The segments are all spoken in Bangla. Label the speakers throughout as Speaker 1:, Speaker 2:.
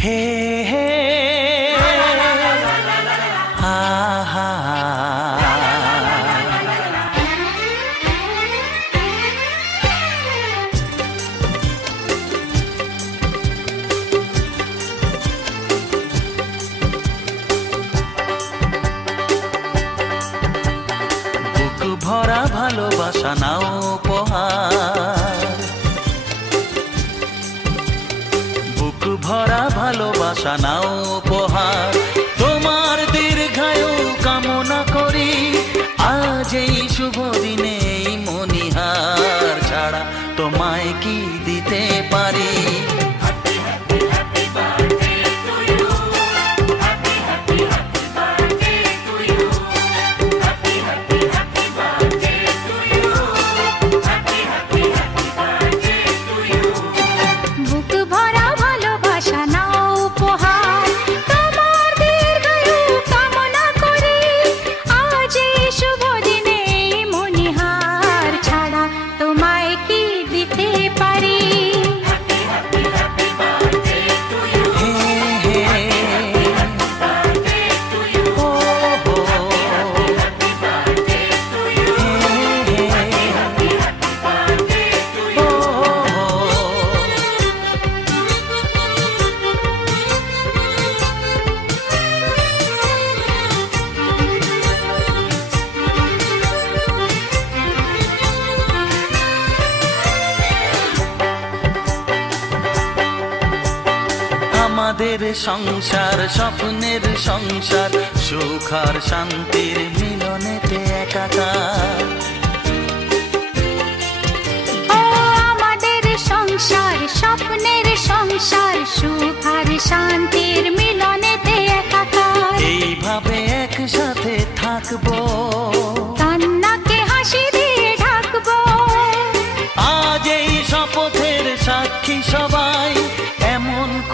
Speaker 1: হে হে। আহা। ভরা ভালোবাসা নাও উপহার। ভরা ভালোবাসা, নাও উপহার। তোমার দীর্ঘায়ু কামনা করি, আজ এই শুভ দিনে মনিহার ছাড়া তোমায় কি দিতে পারি? আমাদের সংসার স্বপ্নের সংসার সুখ আর শান্তির মিলনেতে একাকার।
Speaker 2: আমাদের সংসার স্বপ্নের সংসার সুখ আর শান্তির মিলনেতে একাকার।
Speaker 1: এইভাবে একসাথে থাকব।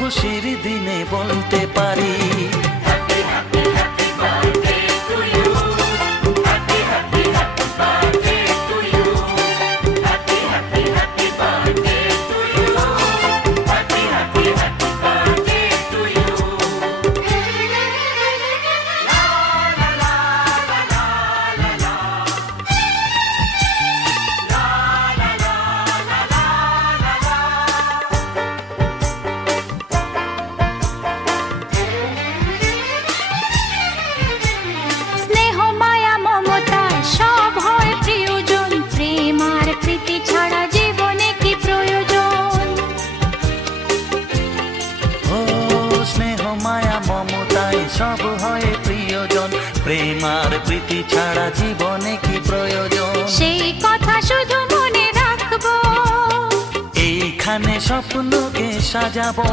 Speaker 1: খুশির দিনে বলতে পারি
Speaker 2: আর ছাড়া জীবনে কি প্রয়োজন? সেই কথা শুধু মনে রাখব।
Speaker 1: এইখানে স্বপ্নকে সাজাবো।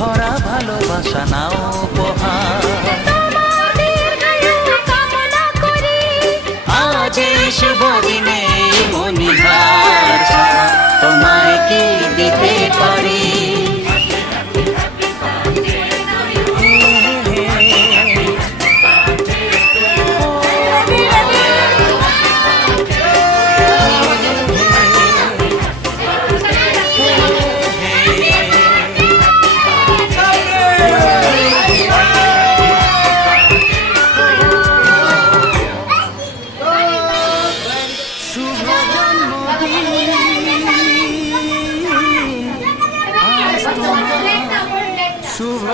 Speaker 2: ভরা ভালোবাসা নাও উপহার।
Speaker 1: আজ শুভ শুভ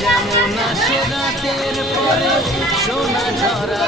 Speaker 1: যেমন আসে রাতের পরে সোনা ঝরা